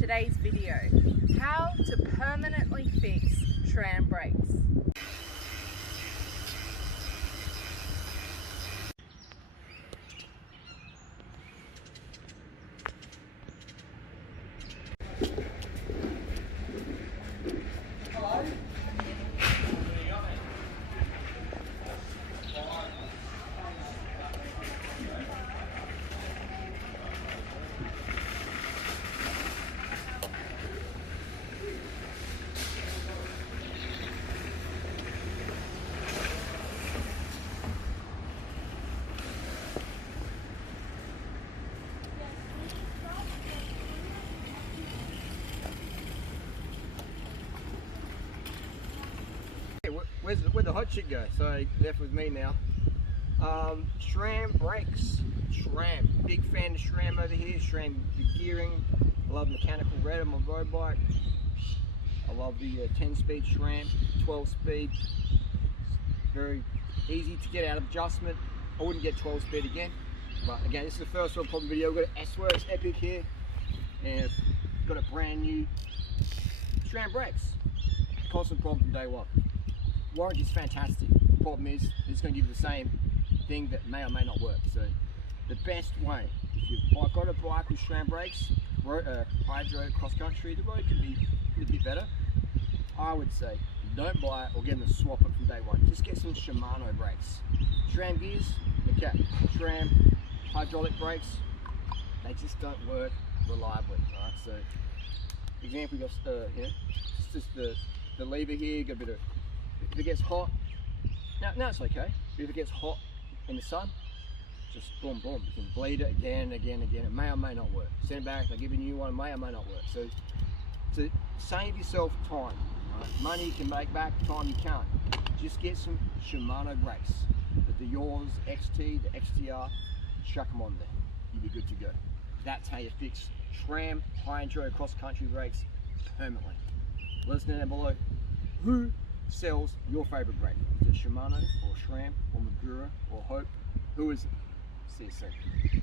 today's video, how to permanently fix SRAM brakes. Where'd the hot shit go? So left with me now. SRAM brakes. SRAM. Big fan of SRAM over here. SRAM the gearing. I love mechanical red on my road bike. I love the 10-speed SRAM, 12-speed. Very easy to get out of adjustment. I wouldn't get 12-speed again. But again, this is the first one probably video. I've got an S-Works Epic here. And got a brand new SRAM brakes. Constant problem from day one. Warranty's fantastic. Problem is, it's going to give you the same thing that may or may not work. So, the best way, if you've got a bike with SRAM brakes, hydro, cross country, the road can be a bit better. I would say, don't buy it or get them to swap it from day one. Just get some Shimano brakes. SRAM gears, okay. SRAM hydraulic brakes, they just don't work reliably. Right? So, example, you got it's just the lever here. You got a bit of. If it gets hot, now it's okay. But if it gets hot in the sun, just boom, boom. You can bleed it again and again and again. It may or may not work. Send it back, they'll give you a new one, may or may not work. So to save yourself time, right? Money you can make back, time you can't. Just get some Shimano brakes. The Yours XT, the XTR, chuck them on there. You'll be good to go. That's how you fix SRAM hydro cross-country brakes permanently. Let us know down below who sells your favorite brake. Is it Shimano or SRAM or Magura or Hope? Who is it? See you soon.